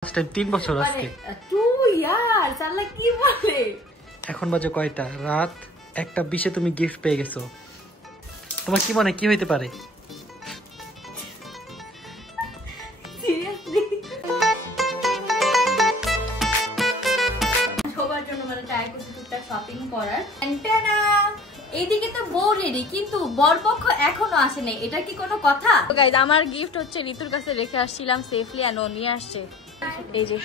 3 বছর আজকে 2 ইয়ার্স আল্লাহ কি বলে। এখন বাজে কয়টা? রাত 1:20 তুমি গিফট পেয়ে গেছো। তোমার কি মনে কি হইতে পারে? সিরিয়াসলি সবার জন্য মানে ট্রাই করতে টুকটাক শপিং করার। অ্যান্টেনা এইদিকে তো বউ রেডি, কিন্তু বরপক্ষ এখনো আসে নাই। এটা কি কোনো কথা? গাইস আমার গিফট হচ্ছে ঋতুর কাছে রেখে আসছিলাম সেফলি, আর ও নিয়ে আসছে এই যে।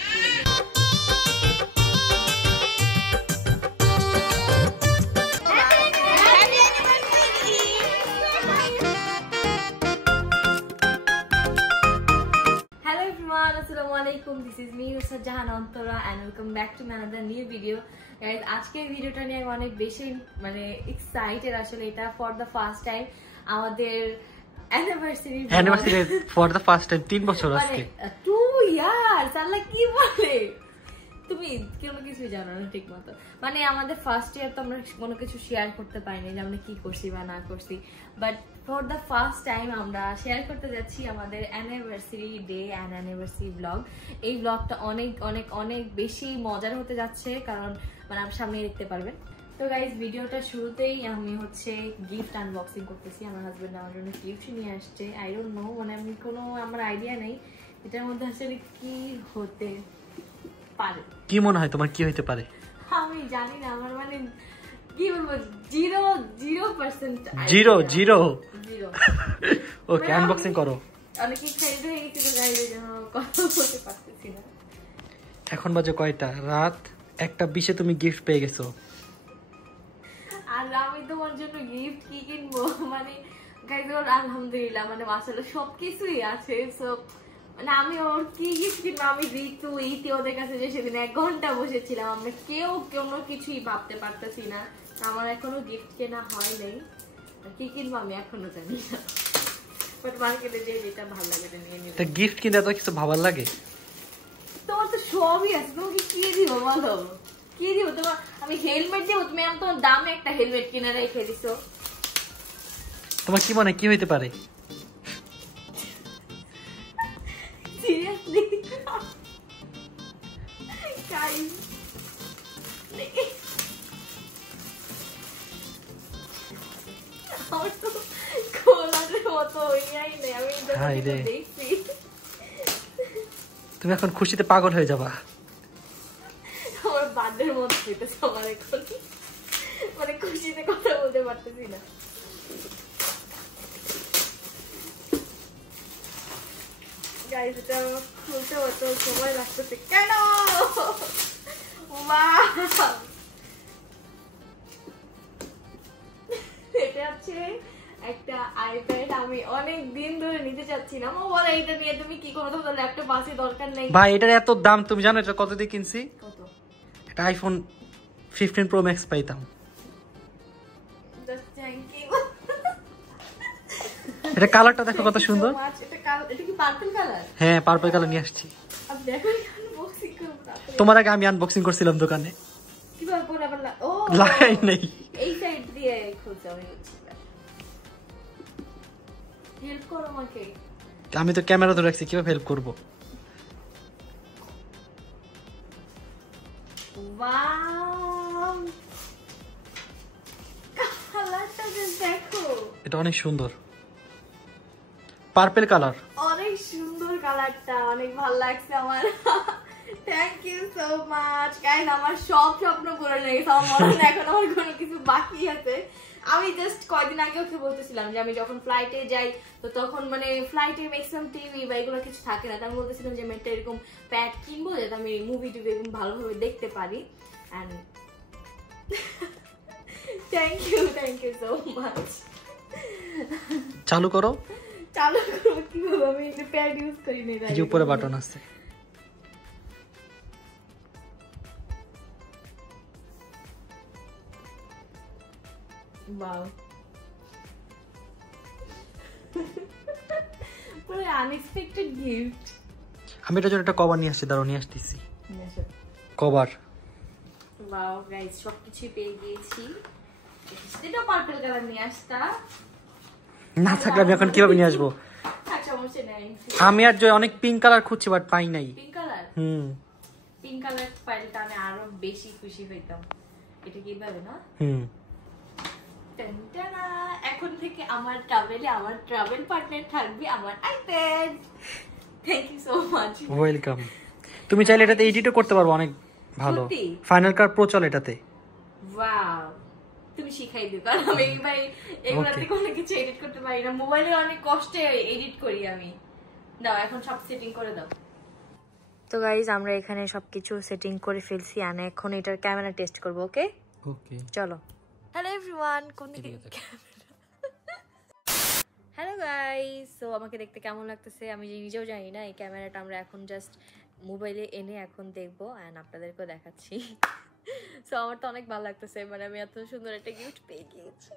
This is me Nusrat Jahan Antara and welcome back to another new video. Guys, আজকের ভিডিওটা নিয়ে আমি অনেক বেশি মানে এক্সাইটেড। আসলে এটা ফর দ্য ফার্স্ট টাইম আমাদের anniversary for the first time 3 বছর আজকে 2 ইয়ার্স আল্লাহ কি বলে। তুমি কোনো কিছু জানো না ঠিক মতো। মানে আমাদের ফার্স্ট ইয়ার তো আমরা কোনো কিছু শেয়ার করতে পারিনি যে আমরা কি করছি বা না করছি, but for the first time আমরা শেয়ার করতে যাচ্ছি আমাদের anniversary day and anniversary blog. এই ব্লগটা অনেক অনেক অনেক বেশি মজার হতে যাচ্ছে, কারণ মানে আপনি সামনে দেখতে পারবেন। তো গাইজ ভিডিওটা শুরুতেই আমি হচ্ছে গিফট আনবক্সিং করতেছি। আমার হাজবেন্ড আমার জন্য গিফট নিয়ে আসছে। আই ডোন্ট নো, মানে আমি কোনো আমার আইডিয়া নেই এটার মধ্যে আসলে কি হতে পারে। কি মনে হয় তোমার কি হইতে পারে? আমি জানি না, আমার মানে কি বলবো 0% জিরো ওকে আনবক্সিং করো। অনেক এক্সাইটেড হয়ে গেছি তো গাইজ, এজন্য কথা বলতে পারতেছি না। এখন বাজে কয়টা? রাত 1:20 তুমি গিফট পেয়ে গেছো। আর আমি তোমার জন্য গিফট কি কিনবো মানে গাইজ আলহামদুলিল্লাহ মানে আসলে সবকিছুই আছে। সো মানে আমি ওর কি গিফট কিনবো, আমি ঋতু ইতি ওদের কাছে যে সেদিন 1 ঘন্টা বসেছিলাম, আমরা কেউ কোনো কিছুই ভাবতে পারতেছি না। আমার এখনো গিফট কেনা হয় নাই, কি কিনবো আমি এখনো জানি না। বাট মার্কেটে যে যেটা ভালো লাগে এটা নিয়ে নিব। তা গিফট কিনতে তো কিছু ভালো লাগে? তোমার তো সবই আছে, তোমাকে কি দিব বলো? কি দিব তোমার? আমি হেলমেট দিব, তুমি আমি তোমার দামে একটা হেলমেট কিনে রেখে দিছো। তোমার কি মনে কি হইতে পারে? সিরিয়াসলি গাইস আমার তো কোলারের মতো হইয়াই নেই। আমি এটা দেখছি। তুমি এখন খুশিতে পাগল হয়ে যাবা। আমার বার্থডের মতো হইতেছে আমার এখন, মানে খুশিতে কথা বলতে পারতেছি না। গাইস এটা খুলতে হতো সময় লাগতেছে কেন? এটা হচ্ছে একটা আইপ্যাড, আমি অনেক দিন ধরে নিতে চাচ্ছিলাম। ও বলে এটা নিয়ে তুমি কি করো, তো ল্যাপটপ আছে দরকার নেই। ভাই এটার এত দাম তুমি জানো এটা কত দিয়ে কিনছি? কত? এটা আইফোন 15 প্রো ম্যাক্স পাইতাম। Just thank you. এটা কালারটা দেখো কত সুন্দর। এটা কি পার্পল কালার? হ্যাঁ পার্পল কালার নিয়ে আসছি। আপ দেখো আনবক্সিং করব। তোমার আগে আমি আনবক্সিং করছিলাম দোকানে। কিভাবে পরে আবার ও লাগাই নাই, এই সাইড দিয়ে খুলতে হবে। হেল্প করো আমাকে। আমি তো ক্যামেরা ধরে রাখছি, কিভাবে হেল্প করব? ওয়াও কালারটা দেখো, এটা অনেক সুন্দর পার্পল কালার। অনেক সুন্দর কালারটা, অনেক ভালো লাগছে আমার। Thank you so much guys. আমার সব স্বপ্ন পূরণ হয়ে গেছে। আমার মনে হয় এখন আমার কোনো কিছু বাকি আছে। আমি জাস্ট কয়দিন আগে ওকে বলতেছিলাম যে আমি যখন ফ্লাইটে যাই তো তখন মানে ফ্লাইটে ম্যাক্সিমাম টিভি বা এগুলো কিছু থাকে না। আমি বলতেছিলাম যে আমি একটা এরকম প্যাড কিনবো যাতে আমি মুভি টিভি এরকম ভালোভাবে দেখতে পারি। And thank you so much. চালু করো। চালু করো কিভাবে? আমি এটা প্যাড ইউজ করি না। এই যে উপরে বাটন আছে। Wow. পুরো আনএক্সপেক্টেড গিফট। আমি এটার জন্য একটা কভার নিয়ে আসছি, দাঁড়াও নিয়ে আসতেছি। কভার। ওয়াও গাইস সবকিছু পেয়ে গিয়েছি। এটা পার্পল কালার নিয়ে আসতা। না থাকলে আমি এখন কিভাবে নিয়ে আসবো? সমস্যা নাই। আমি আর জয় অনেক পিঙ্ক কালার খুঁজছি বাট পাই নাই। Pink colour? পিঙ্ক কালার পাইলে তো আমি আরো বেশি খুশি হইতাম। এটা কি ভাবে না? এখন থেকে আমার ট্রাভেলে আমার ট্রাভেল পার্টনার থাকবে আমার iPad. Thank you so much. Welcome. তুমি চাইলে এটাতে এডিটও করতে পারবো অনেক ভালো। ফাইনাল কাট প্রো চলে এটাতে। ওয়াও, তুমি শিখাই দিও, কারণ আমি ভাই এগুলাতে কোনো কিছু এডিট করতে পারি না। মোবাইলে অনেক কষ্টে এডিট করি আমি। দাও এখন সব সেটিং করে দাও। তো গাইজ আমরা এখানে সবকিছু সেটিং করে ফেলছি, আর এখন এটার ক্যামেরা টেস্ট করব। ওকে ওকে চলো। হ্যালো এভরিওয়ান, কোন দিকে হ্যালো গাইজ। সো আমাকে দেখতে কেমন লাগতেছে আমি নিজেও জানি না। এই ক্যামেরাটা আমরা এখন জাস্ট মোবাইলে এনে এখন দেখবো অ্যান্ড আপনাদেরকেও দেখাচ্ছি। সো আমার তো অনেক ভালো লাগতেছে, মানে আমি এত সুন্দর একটা গিফট পেয়ে গিয়েছি।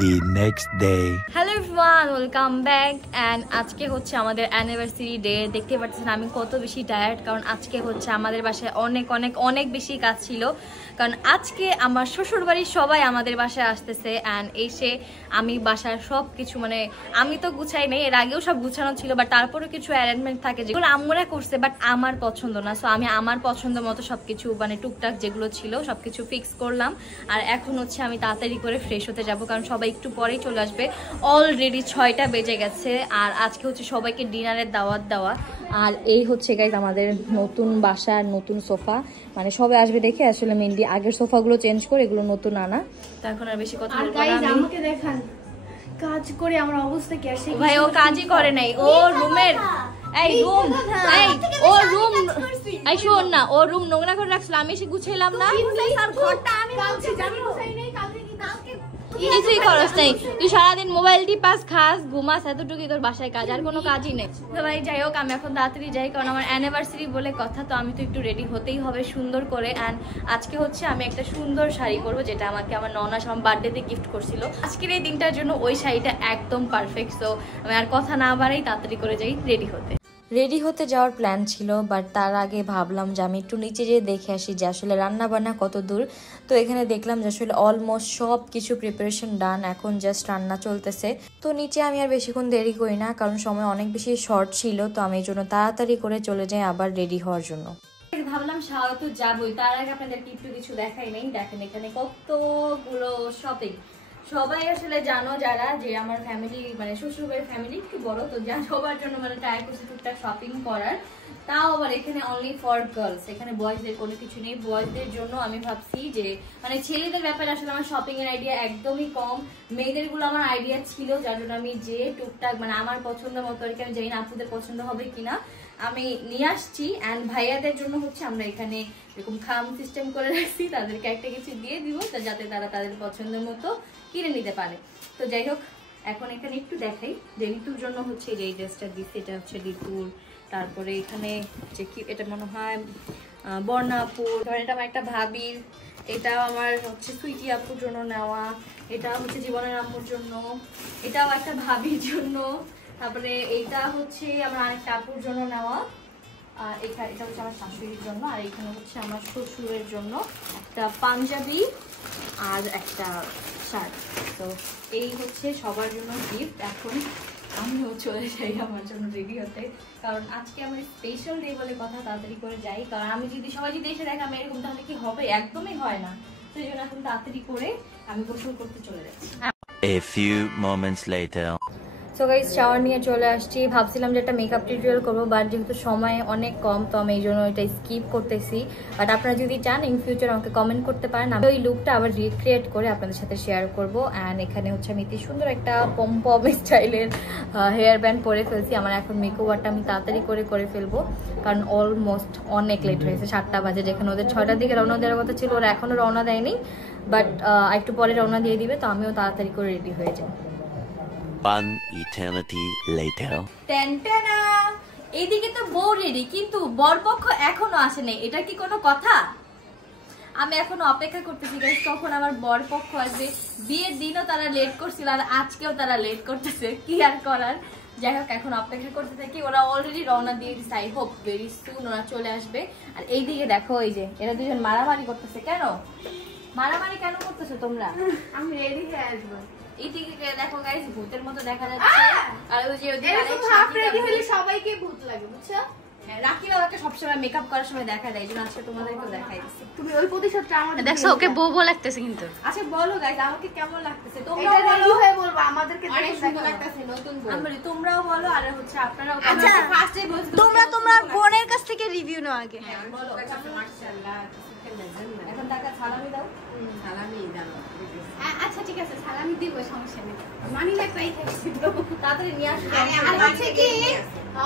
The next day. Hello everyone, welcome back. And আজকে হচ্ছে আমাদের অ্যানিভার্সারি ডে। দেখতে পাচ্ছেন আমি কত বেশি টায়ার্ড, কারণ আজকে হচ্ছে আমাদের বাসায় অনেক অনেক অনেক বেশি কাজ ছিল। কারণ আজকে আমার শ্বশুরবাড়ির সবাই আমাদের বাসায় আসতেছে, অ্যান্ড এসে আমি বাসার সব কিছু, মানে আমি তো গুছাই নেই, এর আগেও সব গুছানো ছিল, বাট তারপরেও কিছু অ্যারেঞ্জমেন্ট থাকে যেগুলো আম্মুরা করছে বাট আমার পছন্দ না। সো আমি আমার পছন্দ মতো সবকিছু, মানে টুকটাক যেগুলো ছিল সবকিছু ফিক্স করলাম। আর এখন হচ্ছে আমি তাড়াতাড়ি করে ফ্রেশ হতে যাব, কারণ সবাই একটু পরেই চলে আসবে। অলরেডি 6টা বেজে গেছে, আর আজকে হচ্ছে সবাইকে ডিনারের দাওয়াত দেওয়া। আর এই হচ্ছে গাইজ আমাদের নতুন বাসার নতুন সোফা, মানে সবাই আসবে দেখে আসলে মেনলি আগের সোফাগুলো চেঞ্জ করে এগুলো নতুন আনা। তো এখন আর বেশি কথা বলবো না। আমাকে দেখান কাজ করে আমার অবস্থা কি আসে। ভাই ও কাজই করে নাই, ও রুমের এই শোন না, ও রুম নোংরা করে রাখছিল, আমি এসে গুছাইলাম না। কিছুই খরচ নেই, তুই সারাদিন মোবাইল টিপাস, খাস, ঘুমাস, এতটুকুই তোর বাসায় কাজ, আর কোনো কাজই নেই। তো ভাই যাই হোক, আমি এখন তাড়াতাড়ি যাই, কারণ আমার অ্যানিভার্সারি বলে কথা, তো আমি তো একটু রেডি হতেই হবে সুন্দর করে। অ্যান্ড আজকে হচ্ছে আমি একটা সুন্দর শাড়ি পরবো, যেটা আমাকে আমার ননাস আমার বার্থডেতে গিফট করছিল। আজকের এই দিনটার জন্য ওই শাড়িটা একদম পারফেক্ট। সো আমি আর কথা না বাড়াই তাড়াতাড়ি করে যাই রেডি হতে। রেডি হতে যাওয়ার প্ল্যান ছিল, বাট তার আগে ভাবলাম যে আমি একটু নিচে যেয়ে দেখে আসি যে আসলে রান্না বান্না কত দূর। তো এখানে দেখলাম যে আসলে অলমোস্ট সব কিছু প্রিপারেশন ডান, এখন জাস্ট রান্না চলতেছে। তো নিচে আমি আর বেশিক্ষণ দেরি করি না, কারণ সময় অনেক বেশি শর্ট ছিল, তো আমি এই জন্য তাড়াতাড়ি করে চলে যাই আবার রেডি হওয়ার জন্য। ভাবলাম শাওয়া তো যাবোই, তার আগে আপনাদেরকে একটু কিছু দেখাই নেই। দেখেন এখানে কতগুলো শপিং। সবাই আসলে জানো যারা, যে আমার ফ্যামিলি মানে শ্বশুরবাড়ির ফ্যামিলি একটু বড়, তো যা সবার জন্য মানে ট্রাই করছে টুকটাক শপিং করার। তাও আবার এখানে অনলি ফর গার্লস, এখানে বয়েজদের কোনো কিছু নেই। বয়েজদের জন্য আমি ভাবছি যে মানে ছেলেদের ব্যাপারে আসলে আমার শপিং এর আইডিয়া একদমই কম, মেয়েদের গুলো আমার আইডিয়া ছিল, যার জন্য আমি যে টুকটাক মানে আমার পছন্দ মতো আর কি, আমি জানি না আপুদের পছন্দ হবে কিনা, আমি নিয়ে আসছি। অ্যান্ড ভাইয়াদের জন্য হচ্ছে আমরা এখানে এরকম খাম সিস্টেম করে রাখছি, তাদেরকে একটা কিছু দিয়ে দিব যাতে তারা তাদের পছন্দ মতো কিনে নিতে পারে। তো যাই হোক, এখন এখানে একটু দেখাই যে ঋতুর জন্য হচ্ছে যে এই ড্রেসটা দিচ্ছে, এটা হচ্ছে ঋতুর। তারপরে এখানে যে কি, এটা মনে হয় বর্ণাপুর, ধরেন এটা আমার একটা ভাবির, এটাও আমার হচ্ছে সুইটি আপুর জন্য নেওয়া, এটা হচ্ছে জীবনের আম্মুর জন্য, এটাও একটা ভাবির জন্য। তারপরে এইটা হচ্ছে আমার আরেকটা আপুর জন্য নেওয়া, আর এটা হচ্ছে আমার শাশুড়ির জন্য, আর এখানে হচ্ছে আমার শ্বশুরের জন্য একটা পাঞ্জাবি আর একটা শার্ট। তো এই হচ্ছে সবার জন্য গিফট। এখন আমিও চলে যাই আমার জন্য রেডি হতে, কারণ আজকে আমার স্পেশাল ডে বলে কথা, তাড়াতাড়ি করে যাই। কারণ আমি যদি সবাই যদি এসে দেখে আমি এরকম, তাহলে কি হবে? একদমই হয় না। তো এই জন্য এখন তাড়াতাড়ি করে আমি গোসল করতে চলে যাচ্ছি। A few moments later. So guys, shower নিয়ে চলে আসছি। ভাবছিলাম যে একটা মেকআপ টিউটোরিয়াল করবো, বাট যেহেতু সময় অনেক কম, তো আমি এই জন্য এটা স্কিপ করতেছি। বাট আপনারা যদি চান ইন ফিউচার আমাকে কমেন্ট করতে পারেন, আমি ওই লুকটা আবার রিক্রিয়েট করে আপনাদের সাথে শেয়ার করবো। অ্যান্ড এখানে হচ্ছে আমি এত সুন্দর একটা পম স্টাইলের হেয়ার ব্যান্ড পরে ফেলছি। আমার এখন মেকওভারটা আমি তাড়াতাড়ি করে ফেলবো, কারণ অলমোস্ট অনেক লেট হয়েছে, 7টা বাজে। যেখানে ওদের 6টার দিকে রওনা দেওয়ার কথা ছিল, ওরা এখনও রওনা দেয়নি, বাট একটু পরে রওনা দিয়ে দিবে। তো আমিও তাড়াতাড়ি করে রেডি হয়ে যাই। One eternity later. টেনটেনা, এইদিকে তো বউ রেডি, কিন্তু বরপক্ষ এখনো আসে নাই। এটা কি কোনো কথা? আমি এখনো অপেক্ষা করতেছি গাইস, কখন আমার বরপক্ষ আসবে। বিয়ের দিনও তারা লেট করছিল, আর আজকেও তারা লেট করতেছে, কি আর করার। যাই হোক, এখন অপেক্ষা করতে থাকি। ওরা অলরেডি রওনা দিয়ে দিচ্ছে, আই হোপ ভেরি সুন ওরা চলে আসবে। আর এইদিকে দেখো, এই যে এরা দুজন মারামারি করতেছে। কেন মারামারি কেন করতেছো তোমরা? আমি রেডি হয়ে আসবো। ইতিকে দেখো গাইস ভূতের মতো দেখা যাচ্ছে আর ওই যে এরকম হাফ রেডি হলে সবাইকে ভূত লাগে বুঝছো? রাখি বাবাকে সবসময় মেকআপ করার সময় দেখা যায়, এই জন্য আজকে তোমাদেরকে দেখাই দিচ্ছি। তুমি ওই প্রতিশোধটা আমাদের দেখছো ওকে বউ বউ লাগতেছে কিন্তু। আচ্ছা বলো গাইস আমাকে কেমন লাগতেছে তোমরা এটা রেডি বলো। হয়ে বলবো আমাদেরকে অনেক দেখে সুন্দর দেখো। লাগতেছে নতুন বউ। আমি তোমরাও বলো আর হচ্ছে আপনারাও আচ্ছা, ফার্স্টে বলছো তোমরা তোমার বোনের কাছ থেকে রিভিউ নাও আগে। বলো মাশাআল্লাহ এখন টাকা সালামি দাও। আচ্ছা ঠিক আছে সালামি দিব, সমস্যা নেই। মানি ব্যাগ পাই থাকছি তো তাড়াতাড়ি নিয়ে আসো। আর হচ্ছে কি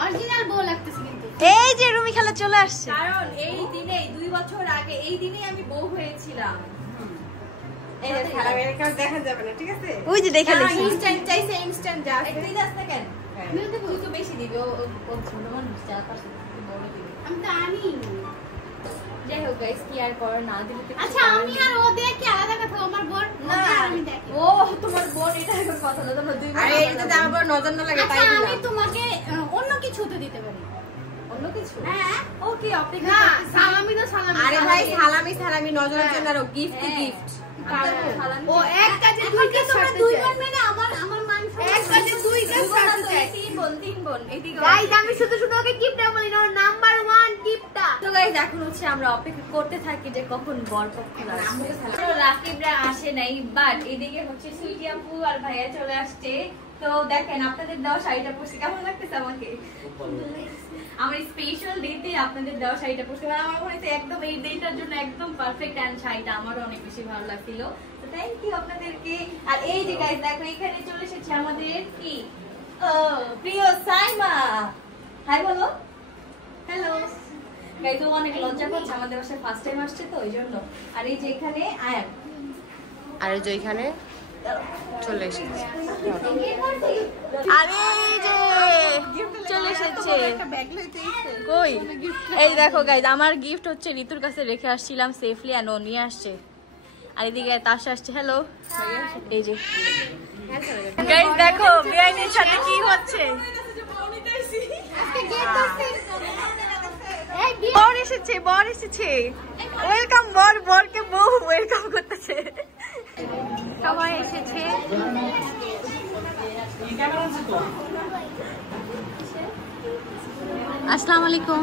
অরিজিনাল বউ লাগতেছে কিন্তু। এই যে রুমি খালা চলে আসছে। কারণ এই দিনেই 2 বছর আগে এই দিনেই আমি বউ হয়েছিলাম। এই যে সালামের কাছে দেখা যাবে না, ঠিক আছে? ওই যে দেখে লেছি। ইনস্ট্যান্ট চাইছে ইনস্ট্যান্ট যা আছে। তুই যাস না কেন? তুই তো বেশি দিবি, ও ছোট মানুষ, 4-5 বড় দিবি। আমি তো আনি। যাই হোক গাইস কি আর করার, না দিলে তো আচ্ছা আমি আর ও দেখি আলাদা কথা, আমার বোন না আমি দেখি। ও তোমার বোন, এটা এখন কথা না, তোমরা 2 আরে এই যে আমার নজর না লাগে তাই আচ্ছা আমি দিলাম। তোমাকে অন্য কিছু তো দিতে পারি। অন্য কিছু। হ্যাঁ ওকে অপেক্ষা না করতেছি। সালামি তো সালামি। আরে ভাই সালামি নজরের জন্য আর গিফট গিফট। ও এক কাজে দুই কাজ তোমরা দুই বোন মানে আমার মান এক কাজে দুই কাজ করতে চাই। 3 বোন এদিকে। গাইস আমি শুধু শুধু ওকে গিফটটা বলি না, ওর নাম্বার 1 গিফটটা। তো গাইস এখন হচ্ছে আমরা অপেক্ষা করতে থাকি যে কখন বরপক্ষ আসবে। তো রাকিবরা আসে নাই, বাট এদিকে হচ্ছে সুইটি আপু আর ভাইয়া চলে আসছে। তো দেখেন আপনাদের দেওয়া শাড়িটা পরছি কেমন লাগতেছে আমাকে। আমার স্পেশাল ডেতে আপনাদের দেওয়া শাড়িটা পরছি, মানে আমার মনে হচ্ছে একদম এই ডেটার জন্য একদম পারফেক্ট, এন্ড শাড়িটা আমারও অনেক বেশি ভালো লাগছিল। তো থ্যাংক ইউ আপনাদেরকে। আর এই যে গাইস দেখো এখানে চলে এসেছে আমাদের কি প্রিয় সাইমা। হাই বলো। হ্যালো গাইস, ও অনেক লজ্জা করছে, আমাদের বাসায় ফার্স্ট টাইম আসছে তো ওই জন্য। আর এই যে এখানে আয়ান, আর যে এখানে চলে এসেছে। আরে এই যে চলে এসেছে। কই এই দেখো গাইস, আমার গিফট হচ্ছে ঋতুর কাছে রেখে আসছিলাম সেফলি, আর ও নিয়ে আসছে। আর এদিকে তাশা আসছে। হ্যালো এই যে গাইস দেখো বিআইনের সাথে কি হচ্ছে। বর এসেছে, বর এসেছে। ওয়েলকাম বর, বরকে বউ ওয়েলকাম করতেছে। সবাই এসেছে। আসসালামু আলাইকুম।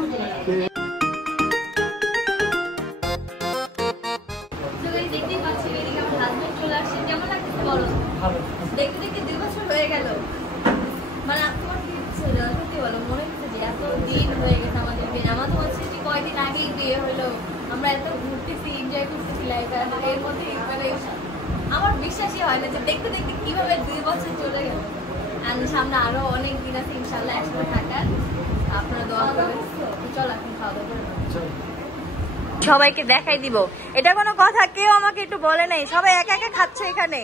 তো গাইস দেখতেই পাচ্ছেন এদিকে আমার হাজবেন্ড চলে আসছে। কেমন লাগছে বলো? ভালো। দেখতে দেখতে 2 বছর হয়ে গেল। মানে তোমার কি ছিল সত্যি বলো, মনে হচ্ছে যে এত দিন হয়ে গেছে আমাদের বিয়ে। আমার তো হচ্ছে যে কয়দিন আগেই বিয়ে হলো, আমরা এত ঘুরতেছি, এনজয় করতেছি লাইফ, আর এর মধ্যে মানে আমার বিশ্বাসই হয় না যে দেখতে দেখতে কিভাবে 2 বছর চলে গেল। আর সামনে আরো অনেক দিন আছে ইনশাল্লাহ একসাথে থাকার, আপনারা দোয়া করবেন। চল এখন খাওয়া দাওয়া করে নাও। সবাইকে দেখাই দিব, এটা কোনো কথা? কেউ আমাকে একটু বলে নাই, সবাই একা একা খাচ্ছে এখানে।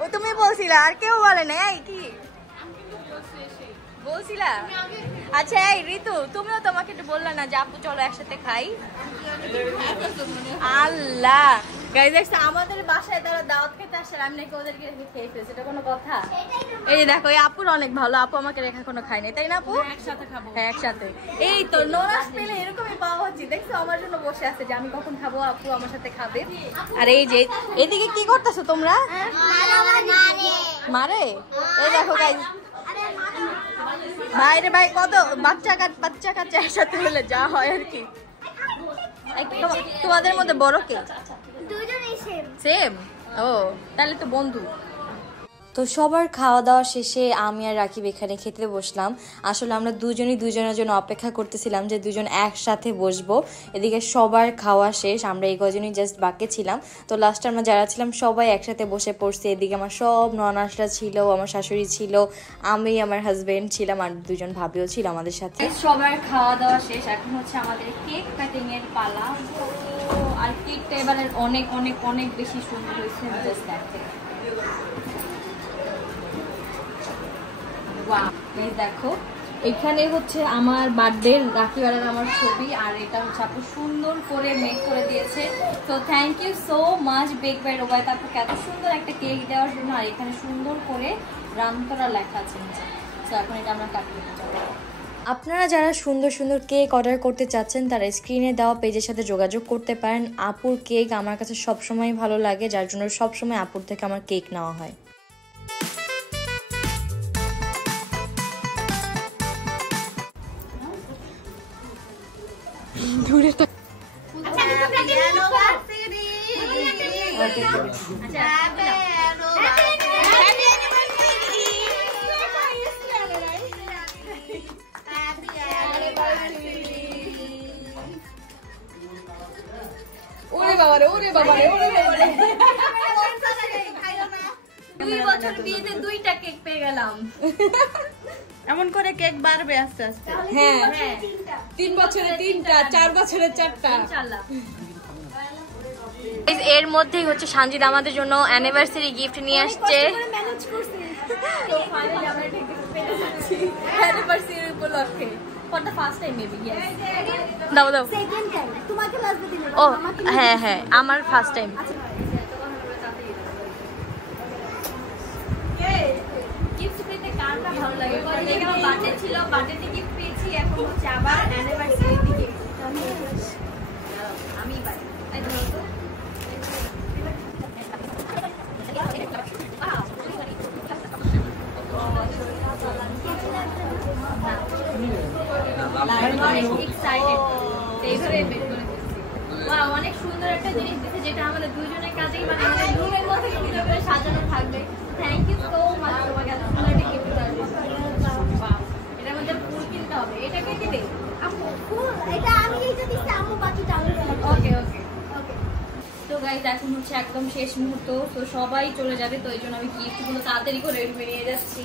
ও তুমি বলছিলা, আর কেউ বলে নাই। এই কি বলছিলা? আচ্ছা এই ঋতু, তুমিও তোমাকে একটু বললা না যে আপু চলো একসাথে খাই? আল্লাহ গাইস দেখছো আমাদের বাসায় তারা দাওয়াত খেতে আসছে, আমি নাকি ওদেরকে রেখে খেয়ে ফেলছি, এটা কোনো কথা? এই যে দেখো এই আপুর অনেক ভালো, আপু আমাকে রেখে কোনো খাই নাই, তাই না আপু? একসাথে খাবো। হ্যাঁ একসাথে। এই তো নোরাস পেলে এরকমই পাওয়া হচ্ছে, দেখছো আমার জন্য বসে আছে যে আমি কখন খাবো, আপু আমার সাথে খাবে। আর এই যে এদিকে কি করতেছো তোমরা? মারে। এই দেখো গাইস, বাইরে ভাই কত বাচ্চা কাচ্চা একসাথে হলে যা হয় আর কি। তোমাদের মধ্যে বড় কে? দুজনেই সেম। সেম? ও তাহলে তো বন্ধু। তো সবার খাওয়া দাওয়া শেষে আমি আর রাকিব এখানে খেতে বসলাম। আসলে আমরা দুজনই দুজনের জন্য অপেক্ষা করতেছিলাম যে দুজন একসাথে বসবো। এদিকে সবার খাওয়া শেষ, আমরা এই কজনই জাস্ট বাকি ছিলাম। তো লাস্টে আমরা যারা ছিলাম সবাই একসাথে বসে পড়ছি। এদিকে আমার সব ননাসরা ছিল, আমার শাশুড়ি ছিল, আমি, আমার হাজবেন্ড ছিলাম, আর দুজন ভাবিও ছিল আমাদের সাথে। সবার খাওয়া দাওয়া শেষ, এখন হচ্ছে আমাদের কেক কাটিং এর পালা। আর কেকটা এবারে অনেক অনেক অনেক বেশি সুন্দর হয়েছে, জাস্ট দেখতে। দেখো এখানে হচ্ছে আমার বার্থডে রাখিওয়ালার আমার ছবি, আর এটা হচ্ছে আপু সুন্দর করে মেক করে দিয়েছে। তো thank you so much bake by Robayat আপুকে এত সুন্দর একটা কেক দেওয়ার জন্য। আর এখানে সুন্দর করে রামতরা লেখা আছে নিচে। তো এখন এটা আমরা কাটতে চাই। আপনারা যারা সুন্দর সুন্দর কেক অর্ডার করতে চাচ্ছেন তারা স্ক্রিনে দেওয়া পেজের সাথে যোগাযোগ করতে পারেন। আপুর কেক আমার কাছে সবসময় ভালো লাগে, যার জন্য সবসময় আপুর থেকে আমার কেক নেওয়া হয়। ওরে বাবারে, ওরে বাবারে, ওরে বাবারে। 2 বছর বিয়েতে 2টা কেক পেয়ে গেলাম। এমন করে কেক বাড়বে আস্তে আস্তে। হ্যাঁ, 3 বছরে 3টা, 4 বছরে 4টা। ইনশাআল্লাহ। এর মধ্যেই হচ্ছে সানজিদ আমাদের জন্য অ্যানিভার্সারি গিফট নিয়ে আসছে। তো ফাইনালি আমরা একটা গিফট পেয়ে যাচ্ছি অ্যানিভার্সারি উপলক্ষে। For the first time maybe. Yes. দাও দাও। সেকেন্ড টাইম তোমাকে লাস্ট দিন ও হ্যাঁ হ্যাঁ, আমার ফার্স্ট টাইম। গিফট পেতে কারটা ভালো লাগে। কারণ এটা আমার বার্থডে ছিল, বার্থডেতে গিফট পেয়েছি, এখন হচ্ছে আবার অ্যানিভার্সারিতে গিফট। আমি বাই এই ধরো তো। অনেক সুন্দর একটা জিনিস দিচ্ছে, যেটা আমাদের দুজনের কাজেই মানে রুমের মধ্যে সুন্দর করে সাজানো থাকবে। থ্যাংক ইউ সো মাচ তোমাকে এত সুন্দর একটা গিফট দেওয়ার জন্য। এটার মধ্যে ফুল কিনতে হবে। এটা কে দিবে? ফুল এটা আমি এইটা দিছি, আম্মু বাকি চালু করে। ওকে ওকে ওকে। তো গাইস এখন হচ্ছে একদম শেষ মুহূর্ত, তো সবাই চলে যাবে, তো এই জন্য আমি গিফটগুলো তাড়াতাড়ি করে রুমে নিয়ে যাচ্ছি।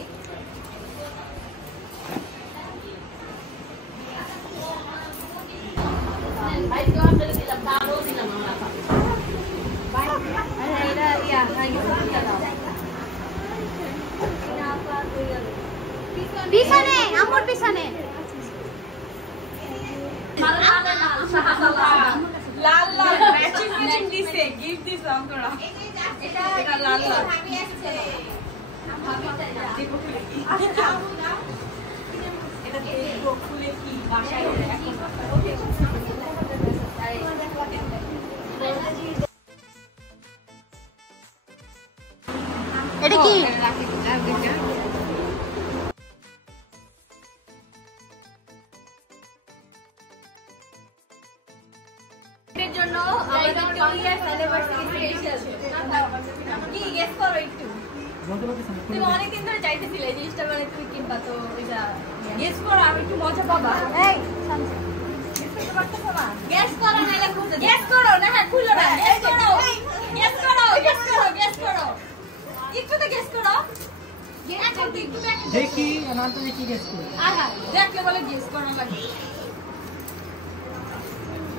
পিছনে আম্মুর পিছনে লাল লাল ম্যাচিং ম্যাচিং দিছে, গিফট দিছে আমরা। এটা লাল লাল। এটা দেখো খুলে কি বাসায় এখন। এটা কি? এর জন্য আমাদের 2 ইয়ার্স অ্যানিভার্সারি স্পেশাল। কি গেস করো একটু। তুমি অনেকদিন ধরে চাইতেছিলে এই জিনিসটা, মানে তুমি কিনবা, তো এটা গেস করো, আমি একটু মজা পাবা। এই গেস করো না, এটা খুলতে গেস করো না, হ্যাঁ খুলো না, গেস করো, গেস করো, গেস করো, গেস করো, একটু তো গেস করো। এখন একটু দেখি না তো দেখি গেস করি। আহা দেখলে বলে গেস করো লাগে।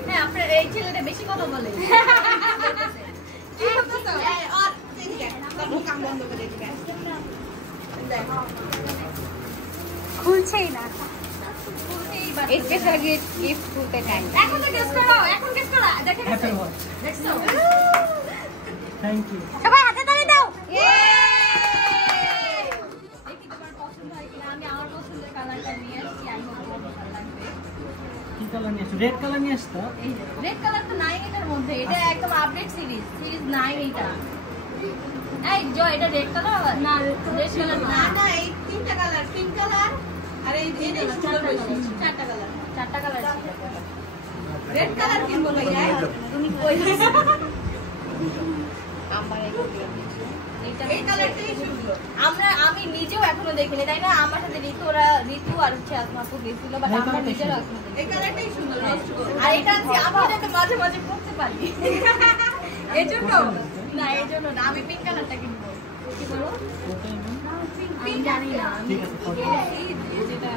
হ্যাঁ আপনার এই ছেলেটা বেশি কথা বলে। কি করতেছ? আর দেখে তোর কাম বন্ধ করে দিবে। দেখো খুলছেই না। স্পেশাল গিফট খুলতে টাইম। এখন তো গেস করো, এখন গেস করো। দেখে গেছো? দেখছো? Thank you. সবাই হাতে তালি দাও। দেখি তোমার পছন্দ হয় কিনা। আমি আমার পছন্দের কালারটা নিয়ে আসছি, আমি ভালো লাগবে। কি কালার নিয়ে আসছো? রেড কালার নিয়ে আসছো? এই রেড কালার তো নাই এটার মধ্যে, এটা একদম আপডেট সিরিজ 9 এটা। এই জয় এটা রেড কালার না, রেড কালার না, না এই তিনটা কালার, পিঙ্ক কালার আর এই যে সুন্দর বেশি চারটা কালার। চারটা কালার। রেড কালার কিনবো ভাইয়া। তুমি কই আমার এই কালারটাই সুন্দর। আমি নিজেও এখনো দেখিনি, তাই না? আমার সাথে ঋতু আর হচ্ছে আসমাপুর গেছিল, বাট আমরা নিজেরা এখনো দেখিনি। এই কালারটাই সুন্দর। আর এটা হচ্ছে আমি যাতে মাঝে মাঝে পড়তে পারি, এই জন্য না এই জন্য না, আমি পিঙ্ক কালারটা কিনবো। কি বলো? আমি জানি না। ঠিক আছে, যেটা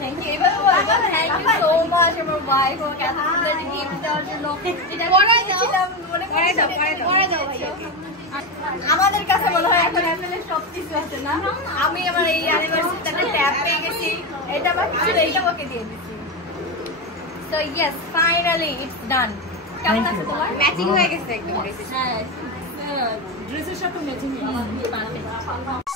থ্যাংক ইউ। এবার থ্যাংক ইউ সো মাচ আমার ওয়াইফ আমাকে এত সুন্দর গিফট দেওয়ার জন্য। এটা পরে যাচ্ছিলাম, মনে পরে যাও ভাইয়া। আমাদের কাছে মনে হয় এখন অ্যাপেলের সবকিছু আছে না। আমি আমার এই অ্যানিভার্সারিতে একটা ট্যাব পেয়ে গেছি, এটা বাকি ছিল, এইটা ওকে দিয়ে দিচ্ছি। সো ইয়েস ফাইনালি ইটস ডান। কেমন আছে তোমার? ম্যাচিং হয়ে গেছে একদম। হ্যাঁ ড্রেসের সাথে ম্যাচিং।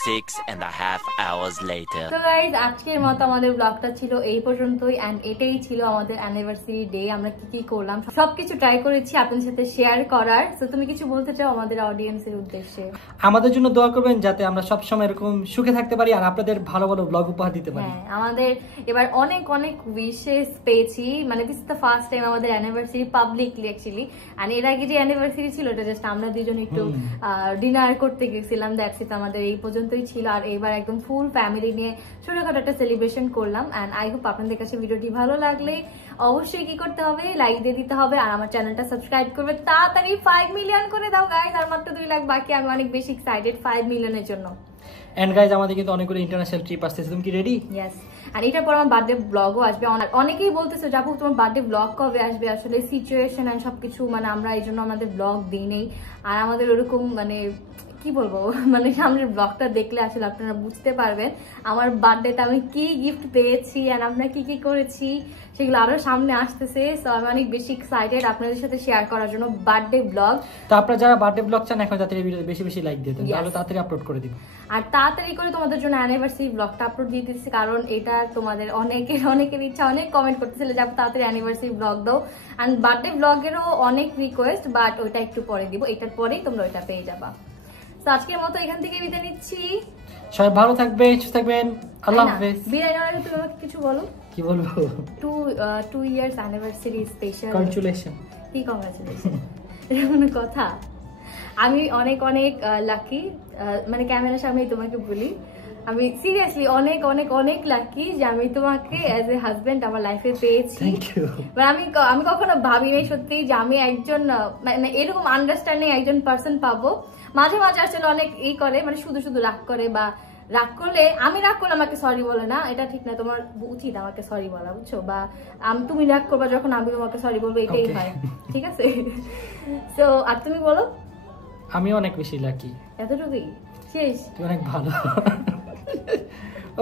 6.5 hours later. তো গাইজ আজকের মতো আমাদের ব্লগটা ছিল এই পর্যন্তই এন্ড এটাই ছিল আমাদের অ্যানিভার্সারি ডে। আমরা কি কি করলাম সবকিছু ট্রাই করেছি আপনাদের সাথে শেয়ার করার। তো তুমি কিছু বলতে চাও আমাদের অডিয়েন্সের উদ্দেশ্যে? আমাদের জন্য দোয়া করবেন যাতে আমরা সব সময় এরকম সুখে থাকতে পারি আর আপনাদের ভালো ভালো ব্লগ উপহার দিতে পারি। হ্যাঁ, আমাদের এবার অনেক অনেক উইশেস পেয়েছি। মানে this is the first time আমাদের অ্যানিভার্সারি পাবলিকলি অ্যাকচুয়ালি। আর এর আগে যে অ্যানিভার্সারি ছিল এটা জাস্ট আমরা দুজন একটু ডিনার করতে গেছিলাম, দ্যাটস ইট। আমাদের এই পর্যন্তই ছিল। আর এবার একদম ফুল ফ্যামিলি নিয়ে ছোটখাটো একটা সেলিব্রেশন করলাম। এন্ড আই হোপ আপনাদের কাছে ভিডিওটি ভালো লাগলে অবশ্যই কি করতে হবে, লাইক দিয়ে দিতে হবে আর আমার চ্যানেলটা সাবস্ক্রাইব করবে। তাড়াতাড়ি 5 মিলিয়ন করে দাও গাইজ, আর মাত্র 2 লাখ বাকি। আমি অনেক বেশি এক্সাইটেড 5 মিলিয়নের জন্য। এন্ড গাইজ আমাদের কিন্তু অনেকগুলো ইন্টারন্যাশনাল ট্রিপ আসতেছে, তুমি কি রেডি? ইয়েস। আর এটার পর আমার বার্থডে ব্লগও আসবে। অনেকেই বলতেছে যাবো তোমার বার্থডে ব্লগ কবে আসবে? আসলে সিচুয়েশন এন্ড সবকিছু মানে আমরা এই জন্য আমাদের ব্লগ দিই নেই। আর আমাদের ওরকম মানে কি বলবো, মানে সামনের ব্লগটা দেখলে আসলে আপনারা বুঝতে পারবেন আমার বার্থডেতে আমি কি গিফট পেয়েছি আর আমরা কি কি করেছি সেগুলো আরো সামনে আসতেছে। সো আমি অনেক বেশি এক্সাইটেড আপনাদের সাথে শেয়ার করার জন্য বার্থডে ব্লগ। তো আপনারা যারা বার্থডে ব্লগ চান এখন তাড়াতাড়ি ভিডিও বেশি বেশি লাইক দিয়ে দেন, তাহলে তাড়াতাড়ি আপলোড করে দিব। আর তাড়াতাড়ি করে তোমাদের জন্য অ্যানিভার্সারি ব্লগটা আপলোড দিয়ে দিচ্ছি, কারণ এটা তোমাদের অনেকের ইচ্ছা, অনেক কমেন্ট করতেছিল যে তাড়াতাড়ি অ্যানিভার্সারি ব্লগ দাও। অ্যান্ড বার্থডে ব্লগেরও অনেক রিকোয়েস্ট, বাট ওইটা একটু পরে দিব, এটার পরেই তোমরা ওইটা পেয়ে যাবা। তো আজকের মতো এখান থেকে বিদায় নিচ্ছি। সবাই ভালো থাকবে, সুস্থ থাকবেন, আল্লাহ হাফেজ। বিদায় নেওয়ার আগে তুমি আমাকে কিছু বলো। কি বলবো? 2 ইয়ার্স অ্যানিভার্সারি স্পেশাল। কনগ্রাচুলেশন। কি কংগ্রাচুলেশন? এটা কোনো কথা? আমি অনেক অনেক লাকি, মানে ক্যামেরার সামনেই তোমাকে বলি, আমি সিরিয়াসলি অনেক অনেক অনেক লাকি যে আমি তোমাকে অ্যাজ এ হাজবেন্ড আমার লাইফে পেয়েছি। Thank you. আমি কখনো ভাবিনি সত্যি যে আমি একজন মানে এরকম আন্ডারস্ট্যান্ডিং একজন পার্সন পাবো। মাঝে মাঝে আসলে অনেক করে মানে শুধু শুধু রাগ করে, বা রাগ করলে আমি রাগ করলে আমাকে সরি বলে না, এটা ঠিক না। তোমার উচিত আমাকে সরি বলা, বুঝছো? বা তুমি রাগ করবা যখন আমি তোমাকে সরি বলবো, এটাই হয়, ঠিক আছে? সো আর তুমি বলো। আমি অনেক বেশি লাকি। এতটুকুই শেষ? তুই অনেক ভালো।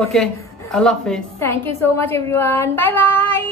ওকে, আল্লাহ হাফেজ। Thank you so much everyone, bye by.